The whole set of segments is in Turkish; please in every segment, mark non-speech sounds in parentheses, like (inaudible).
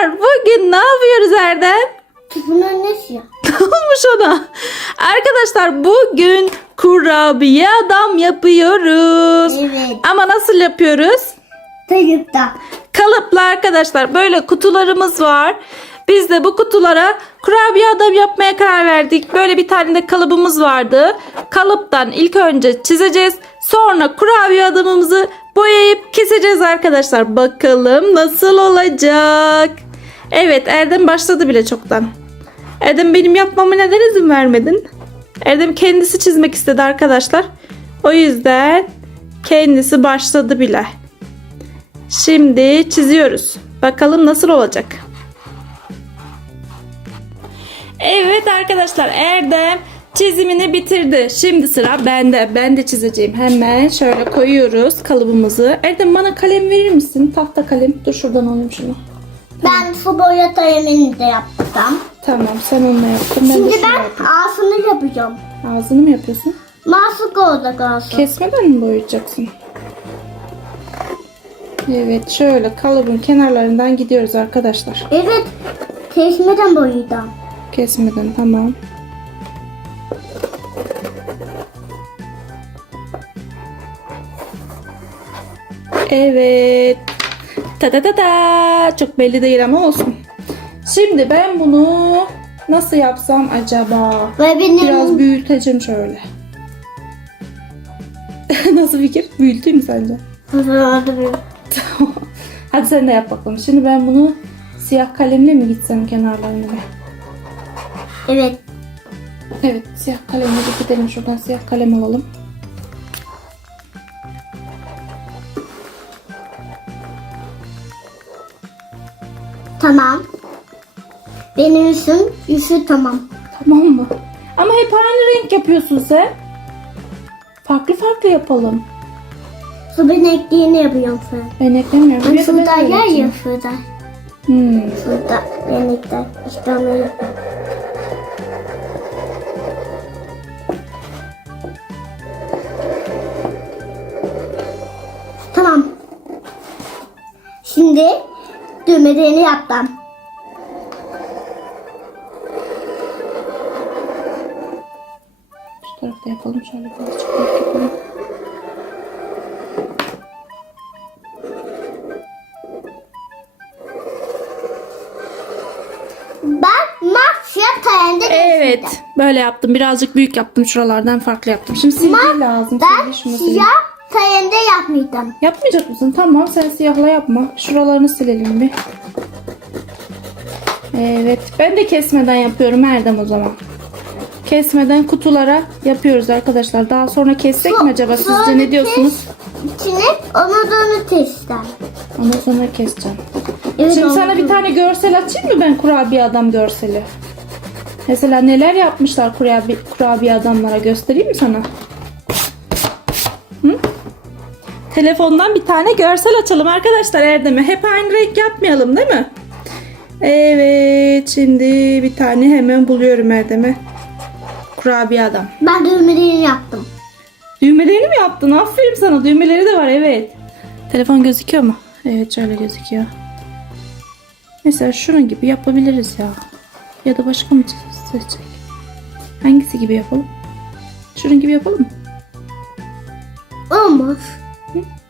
Arkadaşlar bugün ne yapıyoruz Erdem? Bunlar ne siyah? (laughs) Ne olmuş ona? Arkadaşlar bugün kurabiye adam yapıyoruz. Evet. Ama nasıl yapıyoruz? Tayıpta. Kalıplı arkadaşlar böyle kutularımız var. Biz de bu kutulara kurabiye adam yapmaya karar verdik. Böyle bir tane de kalıbımız vardı. Kalıptan ilk önce çizeceğiz. Sonra kurabiye adamımızı boyayıp keseceğiz arkadaşlar. Bakalım nasıl olacak. Evet Erdem başladı bile çoktan. Erdem benim yapmama neden izin vermedin? Erdem kendisi çizmek istedi arkadaşlar. O yüzden kendisi başladı bile. Şimdi çiziyoruz. Bakalım nasıl olacak. Evet arkadaşlar Erdem çizimini bitirdi. Şimdi sıra bende. Ben de çizeceğim. Hemen şöyle koyuyoruz kalıbımızı. Erdem bana kalem verir misin? Tahta kalem. Dur şuradan alayım şunu. Ben su boya tayımını da yaptım. Tamam sen onunla yaptın. Ben de Şimdi şunu ben yapayım. ağzını yapacağım. Ağzını mı yapıyorsun? Masuk olacak ağzı. Kesmeden mi boyayacaksın? Evet şöyle kalıbın kenarlarından gidiyoruz arkadaşlar. Evet. Kesmeden boyayacağım. Kesmeden tamam. Evet. Ta ta ta ta. Çok belli değil ama olsun. Şimdi ben bunu nasıl yapsam acaba? Ve benim Biraz büyüteceğim şöyle. (laughs) nasıl fikir? Büyüteyim mi sence? Tamam. Hadi sen de yap bakalım. Şimdi ben bunu siyah kalemle mi gitsem kenarlarını? bir? Evet. Evet siyah kalemle gidelim şuradan siyah kalem alalım. Tamam. Benim yüzüm, yüzü tamam. Tamam mı? Ama hep aynı renk yapıyorsun sen. Farklı farklı yapalım. Su benekliğini yapıyorum sen. Ben eklemiyorum. Ben Ya da ben şurada öyle yer ya yapacağım. şurada. Hmm. Şurada benekler. İşte onu yapıyorum. Düğmelerini yaptım. Şu tarafta yapalım şöyle büyük yapalım. Ben mafya tayende Evet böyle yaptım. Birazcık büyük yaptım şuralardan farklı yaptım. Şimdi silgi lazım. Ben Silgi şunu sileyim. siyah tayende yapmayacağım. Yapmayacak mısın? Tamam sen siyahla yapma. Şuralarını silelim bir. Evet. Ben de kesmeden yapıyorum Erdem o zaman. Kesmeden kutulara yapıyoruz arkadaşlar. Daha sonra kessek mi acaba? Sizce ne diyorsunuz? İçine onu da onu testten. Ondan sonra keseceğim. Evet, Şimdi sana bir tane görsel açayım mı ben kurabiye adam görseli? Mesela neler yapmışlar kurabiye, kurabiye adamlara göstereyim mi sana? Hı? Telefondan bir tane görsel açalım arkadaşlar Erdem'e. Hep aynı renk yapmayalım değil mi? Evet şimdi bir tane hemen buluyorum Erdem'e. Kurabiye adam. Ben düğmelerini yaptım. Düğmelerini mi yaptın? Aferin sana. Düğmeleri de var evet. Telefon gözüküyor mu? Evet şöyle gözüküyor. Mesela şunun gibi yapabiliriz ya. Ya da başka mı seçecek? Hangisi gibi yapalım? Şunun gibi yapalım mı? Olmaz.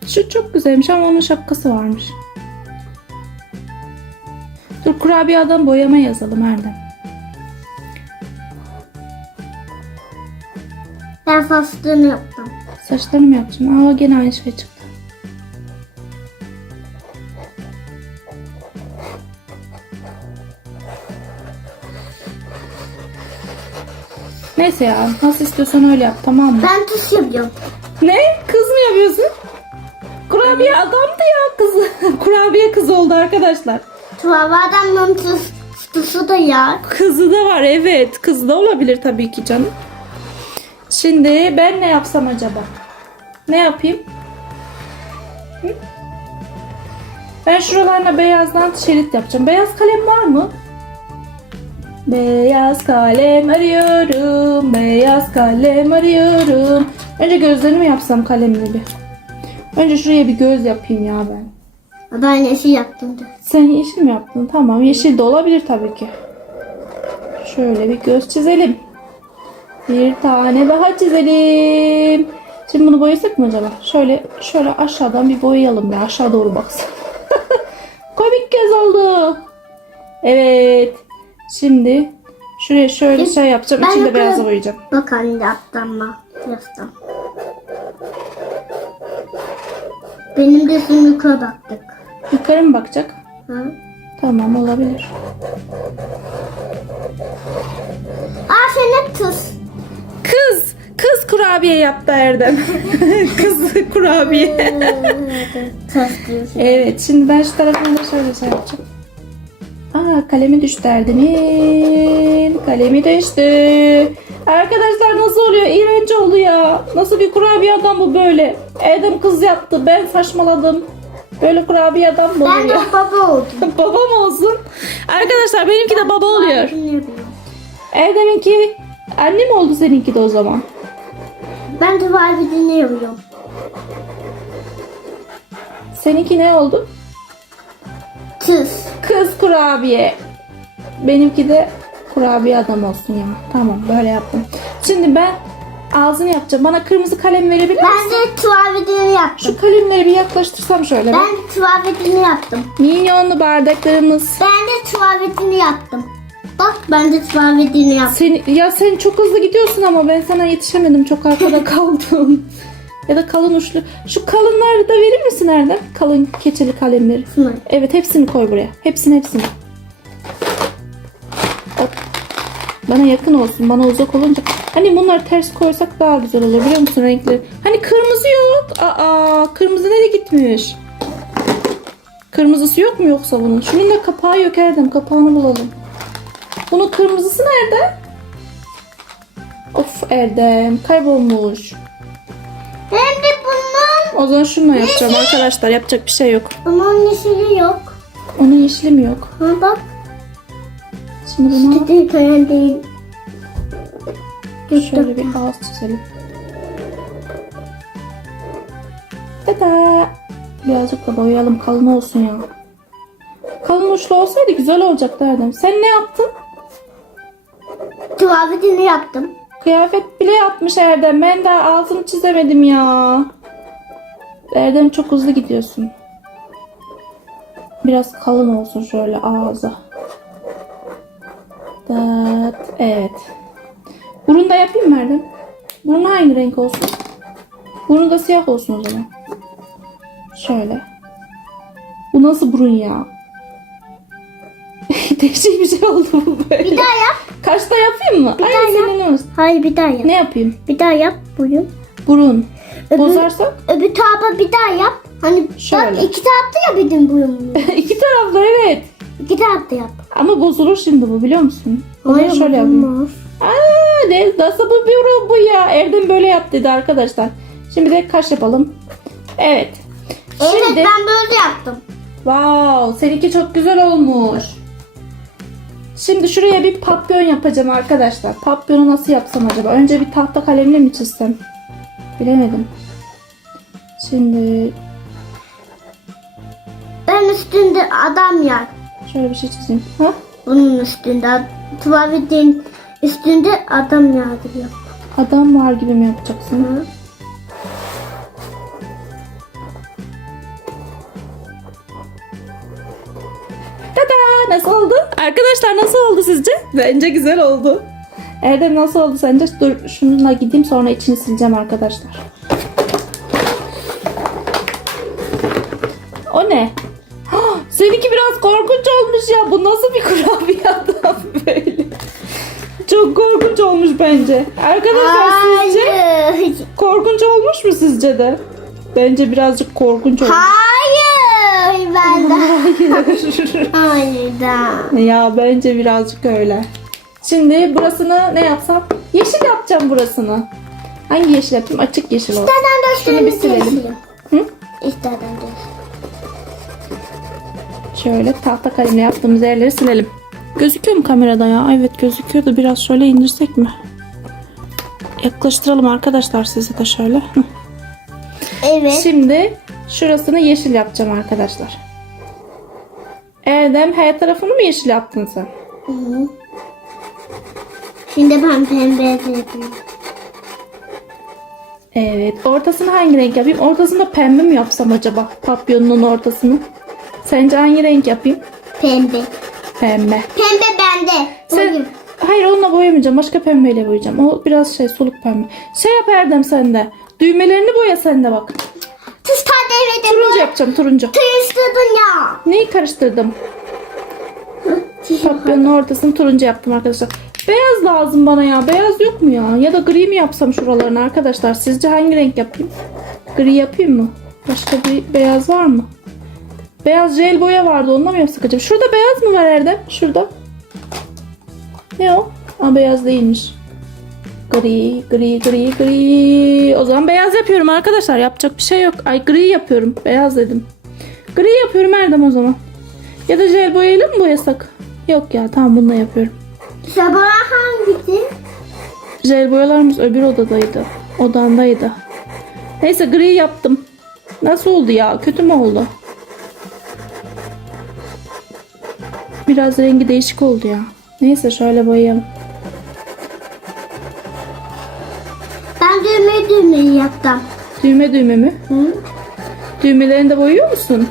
Şu çok güzelmiş ama onun şapkası varmış. Dur kurabiye adam boyama yazalım Erdem. Ben fastığını yaptım. Saçlarını mı yapacaksın? Aa gene aynı şey çıktı. Neyse ya nasıl istiyorsan öyle yap tamam mı? Ben tuş yapıyorum. Ne? Kız mı yapıyorsun? Kurabiye adamdı ya kız. (laughs) Kurabiye kız oldu arkadaşlar. Tuvalardan bunun tuş, tuşu da ya. Kızı da var evet. Kız da olabilir tabii ki canım. Şimdi ben ne yapsam acaba? Ne yapayım? Hı? Ben şuralarına beyazdan şerit yapacağım. Beyaz kalem var mı? Beyaz kalem arıyorum. Beyaz kalem arıyorum. Önce gözlerimi yapsam kalemle bir. Önce şuraya bir göz yapayım ya ben. Ben yeşil yaptım da. Sen yeşil mi yaptın? Tamam yeşil de olabilir tabii ki. Şöyle bir göz çizelim. Bir tane daha çizelim. Şimdi bunu boyasak mı acaba? Şöyle şöyle aşağıdan bir boyayalım ya. Aşağı doğru baksın. (laughs) Komik göz oldu. Evet. Şimdi şuraya şöyle şey yapacağım. Ben İçinde beyaza boyayacağım. Bak anne yaptım mı? Yaptım. Benim de sümükle baktık. Yukarı mı bakacak? Ha? Tamam olabilir. Aa sen tuz. Kız. Kız kurabiye yaptı Erdem. (laughs) Kız kurabiye. tuz diyorsun. Evet şimdi ben şu tarafına da şöyle şey yapacağım. Aa kalemi düştü Erdem'in. Kalemi düştü. Arkadaşlar nasıl oluyor? İğrenç oldu ya. Nasıl bir kurabiye adam bu böyle? Erdem kız yaptı. Ben saçmaladım. Böyle kurabiye adam mı Ben de oluyor? baba oldum. (laughs) Babam olsun. Arkadaşlar benimki de baba oluyor. Erdem'inki anne mi oldu seninki de o zaman? Ben de var bir dinliyorum. Seninki ne oldu? Tuz. Kız kurabiye. Benimki de kurabiye adam olsun ya. Tamam böyle yaptım. Şimdi ben ağzını yapacağım. Bana kırmızı kalem verebilir misin? Ben de tuvaletini yaptım. Şu kalemleri bir yaklaştırsam şöyle. Ben bak. de tuvaletini yaptım. Minyonlu bardaklarımız. Ben de tuvaletini yaptım. Bak ben de tuvaletini yaptım. Sen, ya sen çok hızlı gidiyorsun ama ben sana yetişemedim. Çok arkada (laughs) kaldım. Ya da kalın uçlu. Şu kalınları da verir misin Erdem? Kalın keçeli kalemleri. Şunları. Evet hepsini koy buraya. Hepsini hepsini. Hop. Bana yakın olsun. Bana uzak olunca. Hani bunları ters koysak daha güzel olur biliyor musun renkleri? Hani kırmızı yok. Aa kırmızı nereye gitmiş? Kırmızısı yok mu yoksa bunun? Şunun da kapağı yok Erdem. Kapağını bulalım. Bunun kırmızısı nerede? Of Erdem kaybolmuş. O zaman şununla yapacağım arkadaşlar. Yapacak bir şey yok. bunun yeşili yok. Onun yeşili mi yok? Ha bak. Şimdi bunu değil. Şöyle bir ağız çizelim. Tada! Birazcık da boyayalım kalın olsun ya. Kalın uçlu olsaydı güzel olacaktı Erdem. Sen ne yaptın? Tuvaletini yaptım. Kıyafet bile yapmış Erdem. Ben daha ağzımı çizemedim ya. Erdem çok hızlı gidiyorsun. Biraz kalın olsun şöyle ağza. Dat, evet. Burun da yapayım mı Erdem? Burnu aynı renk olsun. Burnu da siyah olsun o zaman. Şöyle. Bu nasıl burun ya? (laughs) Değişik bir şey oldu bu böyle. Bir daha yap. Kaçta yapayım mı? Bir Ay daha yap. senin olsun. Hayır bir daha yap. Ne yapayım? Bir daha yap buyurun. Burun. Öbür- Bozarsa Öbür tarafa bir daha yap. Hani Şöyle. bak iki tarafta ya benim buyum. (laughs) iki taraflı evet. iki tarafta yap. Ama bozulur şimdi bu biliyor musun? O zaman şöyle yapayım. Aa, ne, nasıl bu burun bu ya? Erdem böyle yap dedi arkadaşlar. Şimdi de kaş yapalım. Evet. Evet Şimdi ben böyle yaptım. wow, seninki çok güzel olmuş. Şimdi şuraya bir papyon yapacağım arkadaşlar. Papyonu nasıl yapsam acaba? Önce bir tahta kalemle mi çizsem? Bilemedim. Şimdi Ben üstünde adam yer. şöyle bir şey çizeyim. Ha? Bunun üstünde tuvaletin üstünde adam yağdırıyor. Adam var gibi mi yapacaksın? Hı. Tada! Nasıl oldu? Arkadaşlar nasıl oldu sizce? Bence güzel oldu. Erdem nasıl oldu sence? Dur şununla gideyim sonra içini sileceğim arkadaşlar. Korkunç olmuş ya. Bu nasıl bir kurabiye adam böyle? Çok korkunç olmuş bence. Arkadaşlar sizce Hayır. korkunç olmuş mu sizce de? Bence birazcık korkunç olmuş. Hayır. Ben de. Hayır. Hayır da. Ya bence birazcık öyle. Şimdi burasını ne yapsam? Yeşil yapacağım burasını. Hangi yeşil yapayım? Açık yeşil olsun. İsterden Şunu bir silelim. Hı? İsterden de. Şöyle tahta kalemle yaptığımız yerleri silelim. Gözüküyor mu kamerada ya? Evet gözüküyor da biraz şöyle indirsek mi? Yaklaştıralım arkadaşlar sizi de şöyle. Evet. Şimdi şurasını yeşil yapacağım arkadaşlar. Erdem her tarafını mı yeşil yaptın sen? Hı hı. Şimdi ben pembe yapayım. Evet. Ortasını hangi renk yapayım? Ortasında pembe mi yapsam acaba? Papyonun ortasını. Sence hangi renk yapayım? Pembe. Pembe. Pembe bende. Sen... Bugün. Hayır onunla boyamayacağım. Başka pembeyle boyayacağım. O biraz şey soluk pembe. Şey yap Erdem sen de. Düğmelerini boya sen de bak. Tuz devrede Turuncu yapacağım turuncu. Karıştırdın ya. Neyi karıştırdım? Papyonun ortasını turuncu yaptım arkadaşlar. Beyaz lazım bana ya. Beyaz yok mu ya? Ya da gri mi yapsam şuralarını arkadaşlar? Sizce hangi renk yapayım? Gri yapayım mı? Başka bir beyaz var mı? Beyaz jel boya vardı. Onunla mı yapsak acaba? Şurada beyaz mı var Erdem? Şurada. Ne o? Aa beyaz değilmiş. Gri, gri, gri, gri. O zaman beyaz yapıyorum arkadaşlar. Yapacak bir şey yok. Ay gri yapıyorum. Beyaz dedim. Gri yapıyorum Erdem o zaman. Ya da jel boyayla mı boyasak? Yok ya tamam bununla yapıyorum. Sabah hangisi? Jel boyalarımız öbür odadaydı. Odandaydı. Neyse gri yaptım. Nasıl oldu ya? Kötü mü oldu? Biraz rengi değişik oldu ya. Neyse şöyle boyayalım. Ben düğme düğmeyi yaptım. Düğme düğme mi? Hı? Düğmelerini de boyuyor musun?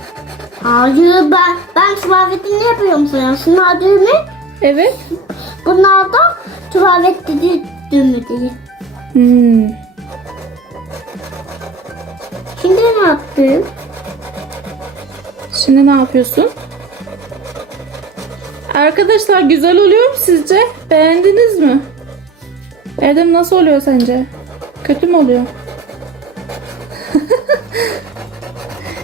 Hayır ben, ben tuvaletini yapıyorum sana. Şunlar düğme. Evet. Bunlar da tuvalette dü- düğme değil. Hmm. Şimdi ne yaptın? Şimdi ne yapıyorsun? Arkadaşlar güzel oluyor mu sizce? Beğendiniz mi? Erdem nasıl oluyor sence? Kötü mü oluyor? (laughs)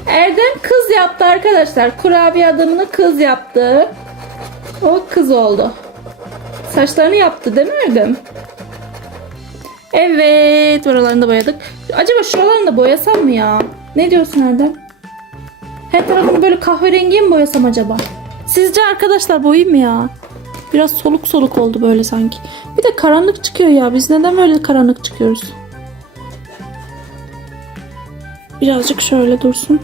Erdem kız yaptı arkadaşlar. Kurabiye adamını kız yaptı. O kız oldu. Saçlarını yaptı değil mi Erdem? Evet. Buralarını da boyadık. Acaba şuralarını da boyasam mı ya? Ne diyorsun Erdem? Her tarafını böyle kahverengiye mi boyasam acaba? Sizce arkadaşlar boyayayım mı ya? Biraz soluk soluk oldu böyle sanki. Bir de karanlık çıkıyor ya. Biz neden böyle karanlık çıkıyoruz? Birazcık şöyle dursun.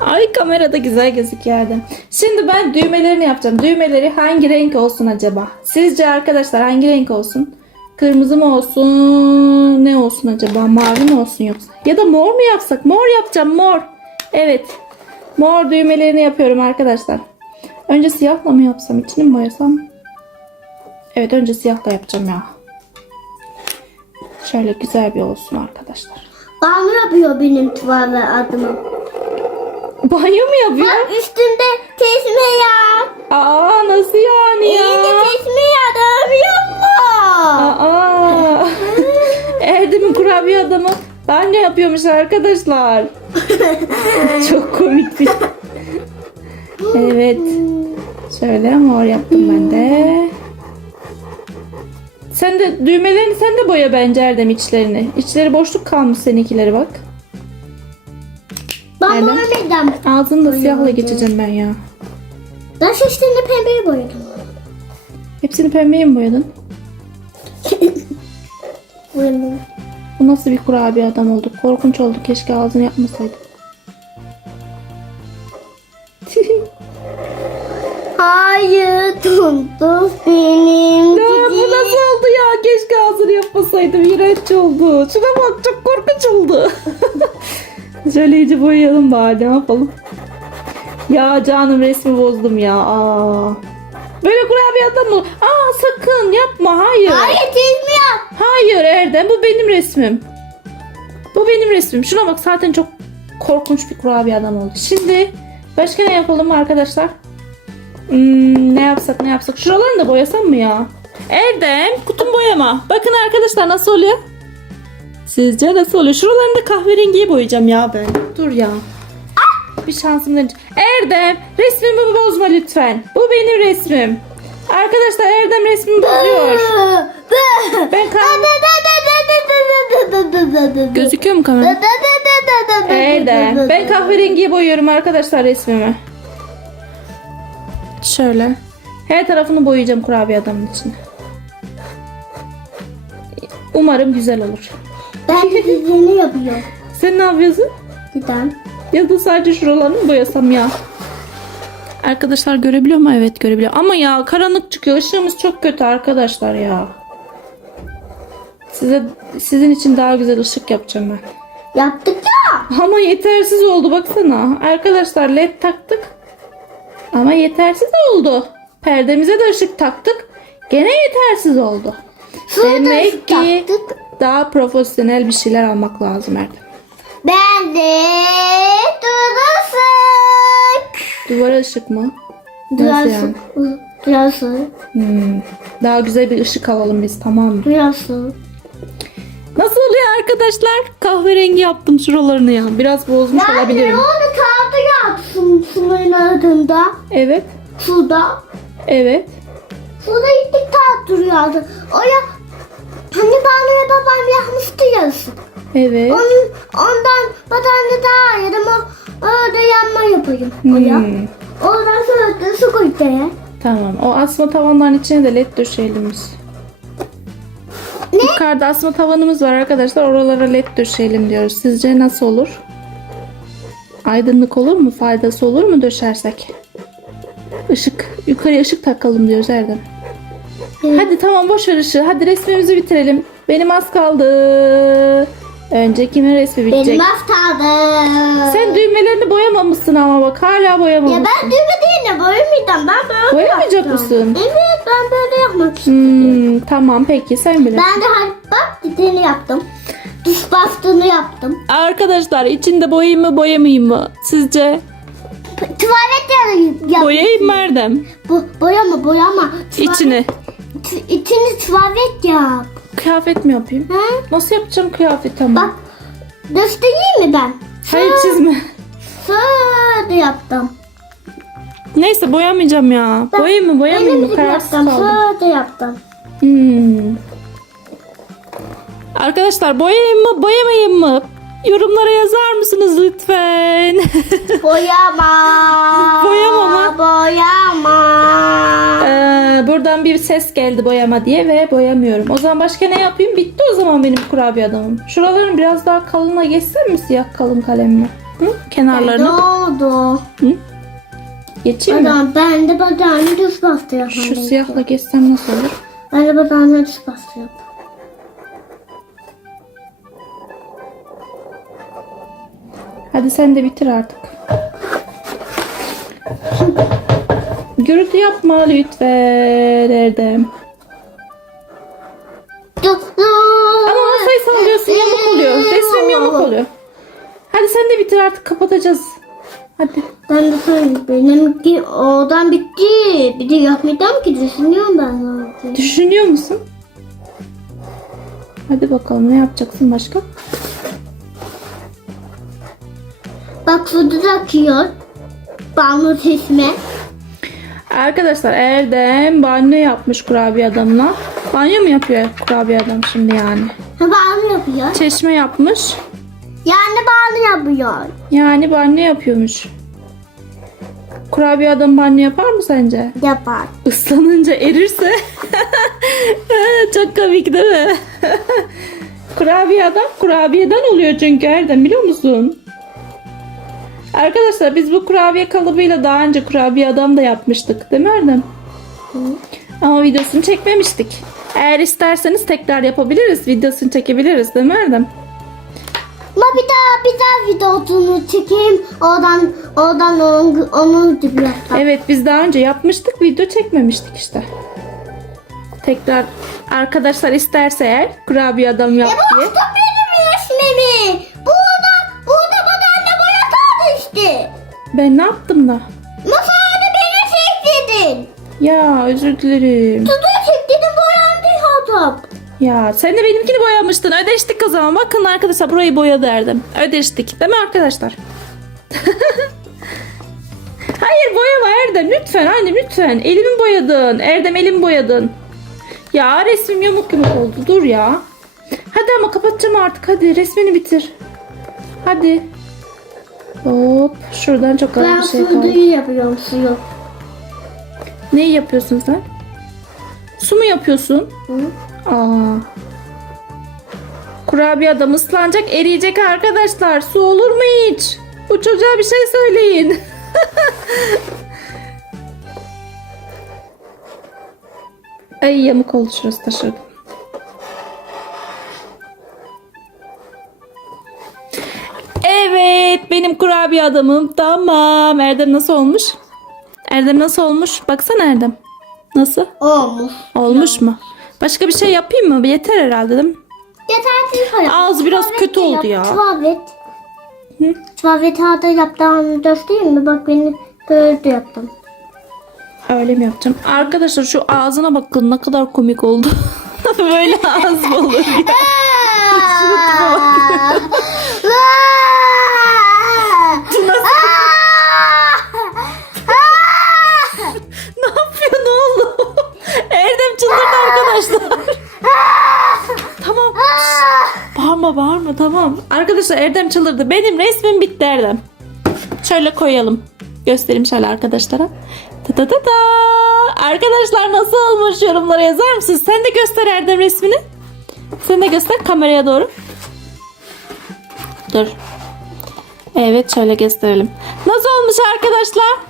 Ay kamerada güzel gözüküyor Erdem. Şimdi ben düğmelerini yapacağım. Düğmeleri hangi renk olsun acaba? Sizce arkadaşlar hangi renk olsun? Kırmızı mı olsun? Ne olsun acaba? Mavi mi olsun yoksa? Ya da mor mu yapsak? Mor yapacağım mor. Evet. Mor düğmelerini yapıyorum arkadaşlar. Önce siyahla mı yapsam? içini mi boyasam? Evet önce siyahla yapacağım ya. Şöyle güzel bir olsun arkadaşlar. Banyo yapıyor benim tuvalet adımı. Banyo mu yapıyor? Bak üstünde kesme ya. Aa nasıl yani ya? İyiydi kesme ya. Dövüyor mu? Aa. (laughs) Erdem'in kurabiye adamı banyo yapıyormuş arkadaşlar. (laughs) Çok komik bir. Evet. Şöyle mor yaptım ben de. Sen de düğmelerini sen de boya bence Erdem içlerini. İçleri boşluk kalmış seninkileri bak. Ben boyamayacağım. Ağzını da siyahla geçeceğim ben ya. Ben üstünde pembeyi boyadım. Hepsini pembeye mi boyadın? (laughs) Boyadım. Bu nasıl bir kurabiye adam oldu? Korkunç oldu. Keşke ağzını yapmasaydı. Hayır Tuntus benim. Ya bu nasıl oldu ya? Keşke ağzını yapmasaydım. İğrenç oldu. Şuna bak çok korkunç oldu. (laughs) Şöyle iyice boyayalım bari. Ne yapalım? Ya canım resmi bozdum ya. Aa. Böyle kurabiye adam mı? Aa sakın yapma. Hayır. Hayır çizmiyor. Hayır Erdem bu benim resmim. Bu benim resmim. Şuna bak zaten çok korkunç bir kurabiye adam oldu. Şimdi başka ne yapalım arkadaşlar? Hmm, ne yapsak ne yapsak? Şuralarını da boyasam mı ya? Erdem kutum boyama. Bakın arkadaşlar nasıl oluyor? Sizce nasıl oluyor? Şuralarını da kahverengiye boyayacağım ya ben. Dur ya. Bir şansım deneyeceğim. Erdem resmimi bozma lütfen. Bu benim resmim. Arkadaşlar Erdem resmimi bozuyor. Ben kah- Gözüküyor mu kamera? Erdem. Ben kahverengiye boyuyorum arkadaşlar resmimi. Şöyle. Her tarafını boyayacağım kurabiye adamın içine. Umarım güzel olur. Ben dediğini yapıyorum. Sen ne yapıyorsun? Giden. Ya da sadece şuralarını mı boyasam ya? Arkadaşlar görebiliyor mu? Evet görebiliyor. Ama ya karanlık çıkıyor. Işığımız çok kötü arkadaşlar ya. Size sizin için daha güzel ışık yapacağım ben. Yaptık ya. Ama yetersiz oldu baksana. Arkadaşlar led taktık. Ama yetersiz oldu. Perdemize de ışık taktık. Gene yetersiz oldu. Şurada Demek ki yaptık. daha profesyonel bir şeyler almak lazım Erdem. Ben de durasık. Duvara ışık mı? Nasıl yani? Durasık. Durasık. Hmm. Daha güzel bir ışık alalım biz tamam mı? Durasık. Nasıl oluyor arkadaşlar? Kahverengi yaptım şuralarını ya. Biraz bozmuş Yani olabilirim. onu suyun ardında. Evet. Suda. Evet. Suda gittik kağıt duruyordu. O ya hani bana babam yapmıştı yarısı. Evet. Onun, ondan badanlı daha yedim o orada yanma yapayım. O ya. Hmm. Oradan sonra da su koy diye. Tamam. O asma tavanların içine de led döşeyelim biz. Yukarıda asma tavanımız var arkadaşlar. Oralara led döşeyelim diyoruz. Sizce nasıl olur? Aydınlık olur mu? Faydası olur mu döşersek? Işık. Yukarıya ışık takalım diyoruz Erdem. Evet. Hadi tamam boş ver ışığı. Hadi resmimizi bitirelim. Benim az kaldı. Önce kimin resmi bitecek? Benim haftadım. Sen düğmelerini boyamamışsın ama bak hala Ya boyamamışsın. ben düğme değil de boyamayacağım. Ben böyle Boyamayacak yaptım. mısın? Evet ben böyle yapmak istiyorum. Hmm, tamam peki sen bilirsin. Ben de bak dediğini yaptım. Dış bastığını yaptım. Arkadaşlar içinde boyayayım mı boyamayayım mı? Sizce? P- tuvalet yarı yap. Boyayayım mı Erdem? Bu, boyama boyama. Tuvalet- İçini. t- içini tuvalet yap. Kıyafet mi yapayım? Ha? Nasıl yapacağım kıyafet ama? Bak göstereyim mi ben? Hayır çizme. Şöyle yaptım. Neyse boyamayacağım ya. Boyayayım mı boyamayayım Benim mı? gibi Kararsız yaptım. kaldım. Şöyle yaptım. Hmm. Arkadaşlar boyayayım mı boyamayayım mı? Yorumlara yazar mısınız lütfen? (laughs) Boyama. Boyama mı? Boyama. Ee, buradan bir ses geldi boyama diye ve boyamıyorum. O zaman başka ne yapayım? Bitti o zaman benim kurabiye adamım. Şuraların biraz daha kalına geçsem mi siyah kalın kalemle? Hı? Ne Kenarlarını. oldu? Hı? Geçeyim mi? Adam ben de badana düz bastı yapmam Şu gerekiyor. siyahla geçsem nasıl olur? Ben de badana düz bastı yapmam. Hadi sen de bitir artık. Gürültü yapma lütfen Erdem. Ama masayı sallıyorsun yamuk oluyor. Resmim yamuk oluyor. Hadi sen de bitir artık kapatacağız. Hadi. Ben de söyleyeyim. Benimki oradan bitti. Bir de yapmayacağım ki düşünüyorum ben. Düşünüyor musun? Hadi bakalım ne yapacaksın başka? Bak da akıyor. Banu sesme. Arkadaşlar Erdem banyo yapmış kurabiye adamla. Banyo mu yapıyor kurabiye adam şimdi yani? Ha Banu yapıyor. Çeşme yapmış. Yani Banu yapıyor. Yani banyo yapıyormuş. Kurabiye adam banyo yapar mı sence? Yapar. Islanınca erirse. (laughs) Çok komik değil mi? (laughs) kurabiye adam kurabiyeden oluyor çünkü Erdem biliyor musun? Arkadaşlar biz bu kurabiye kalıbıyla daha önce kurabiye adam da yapmıştık değil mi Erdem? Ama videosunu çekmemiştik. Eğer isterseniz tekrar yapabiliriz. Videosunu çekebiliriz değil mi Erdem? Ama bir daha bir daha videosunu çekeyim. Oradan oradan onun, onun gibi yapacağım. Evet biz daha önce yapmıştık. Video çekmemiştik işte. Tekrar arkadaşlar isterse eğer kurabiye adam yap diye. Bastı benim resmimi. İşte. Ben ne yaptım da? Masada beni çektirdin. Ya özür dilerim. Suda çektirdin boyandı adam. Ya sen de benimkini boyamıştın. Ödeştik o zaman. Bakın arkadaşlar burayı boya derdim. Ödeştik. Değil mi arkadaşlar? (laughs) Hayır boyama Erdem. Lütfen anne lütfen. Elimi boyadın. Erdem elimi boyadın. Ya resmim yamuk yumuk oldu. Dur ya. Hadi ama kapatacağım artık. Hadi resmini bitir. Hadi. Hop şuradan çok az ben bir şey kaldı. Ben suyu yapıyorum suyu. Neyi yapıyorsun sen? Su mu yapıyorsun? Hı. Aa. Kurabiye adam ıslanacak eriyecek arkadaşlar. Su olur mu hiç? Bu çocuğa bir şey söyleyin. (laughs) Ay yamuk oldu şurası taşırdı. Evet benim kurabiye adamım tamam. Erdem nasıl olmuş? Erdem nasıl olmuş? Baksana Erdem. Nasıl? Olmuş. Olmuş mu? Başka bir şey yapayım mı? Yeter herhalde değil mi? Yeterli kadar. Ağzı biraz kötü oldu ya. Tuvalet. Hı? Tuvalet ağda yaptığını göstereyim mi? Bak beni böyle yaptım. Öyle mi yapacağım? Arkadaşlar şu ağzına bakın ne kadar komik oldu. (laughs) Böyle ağız olur ya? (laughs) ne yapıyor ne oldu? Erdem çıldırdı arkadaşlar. (laughs) tamam. Bağırma bağırma tamam. Arkadaşlar Erdem çıldırdı. Benim resmim bitti Erdem. Şöyle koyalım. Göstereyim şöyle arkadaşlara. Ta ta ta ta. Arkadaşlar nasıl olmuş yorumlara yazar mısınız? Sen de göster Erdem resmini. Sen de göster kameraya doğru. Dur. Evet şöyle gösterelim. Nasıl olmuş arkadaşlar?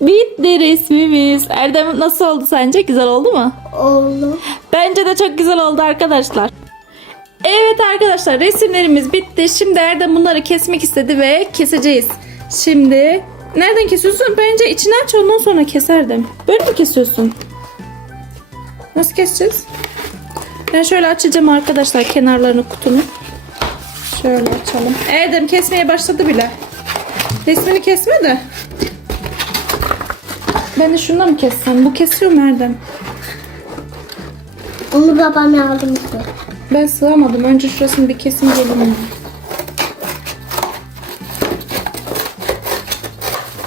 Bitti resmimiz. Erdem nasıl oldu sence? Güzel oldu mu? Oldu. Bence de çok güzel oldu arkadaşlar. Evet arkadaşlar resimlerimiz bitti. Şimdi Erdem bunları kesmek istedi ve keseceğiz. Şimdi nereden kesiyorsun? Bence içini aç ondan sonra keserdim. Böyle mi kesiyorsun? Nasıl keseceğiz? Ben şöyle açacağım arkadaşlar kenarlarını kutunun. Şöyle açalım. Erdem kesmeye başladı bile. Resmini kesme de. Ben de şundan mı kessem? Bu kesiyor mu Erdem? Onu babam yardım etti. Ben sığamadım. Önce şurasını bir kesim gelin.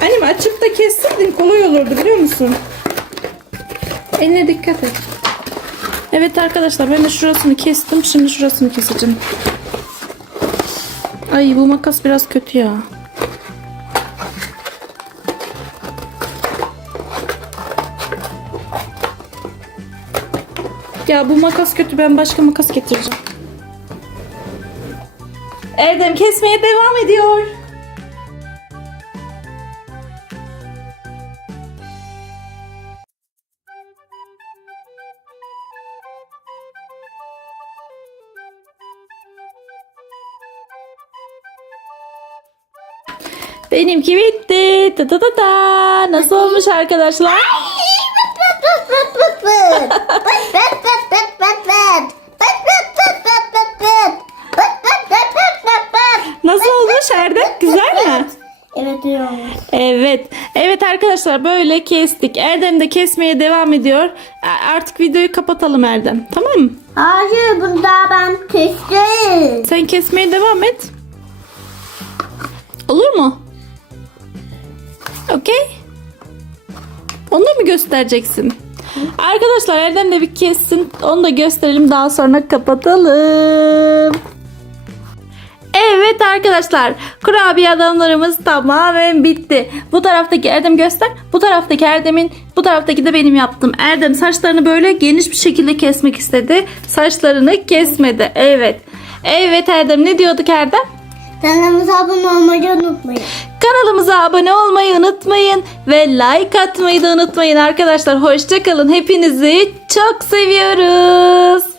Annem açıp da kesseydin kolay olurdu biliyor musun? Eline dikkat et. Evet arkadaşlar ben de şurasını kestim. Şimdi şurasını keseceğim. Ay bu makas biraz kötü ya. Ya bu makas kötü. Ben başka makas getireceğim. Erdem kesmeye devam ediyor. Benimki bitti. Ta ta ta ta. Nasıl olmuş arkadaşlar? (laughs) Erdem? Güzel mi? Evet iyi olmuş. Evet. Evet arkadaşlar böyle kestik. Erdem de kesmeye devam ediyor. Artık videoyu kapatalım Erdem. Tamam mı? Hayır bunda ben kestim. Sen kesmeye devam et. Olur mu? Okey. Onu da mı göstereceksin? Arkadaşlar Erdem de bir kessin. Onu da gösterelim. Daha sonra kapatalım. Evet arkadaşlar kurabiye adamlarımız tamamen bitti. Bu taraftaki Erdem göster. Bu taraftaki Erdem'in bu taraftaki de benim yaptım. Erdem saçlarını böyle geniş bir şekilde kesmek istedi. Saçlarını kesmedi. Evet. Evet Erdem ne diyorduk Erdem? Kanalımıza abone olmayı unutmayın. Kanalımıza abone olmayı unutmayın ve like atmayı da unutmayın arkadaşlar. Hoşçakalın. Hepinizi çok seviyoruz.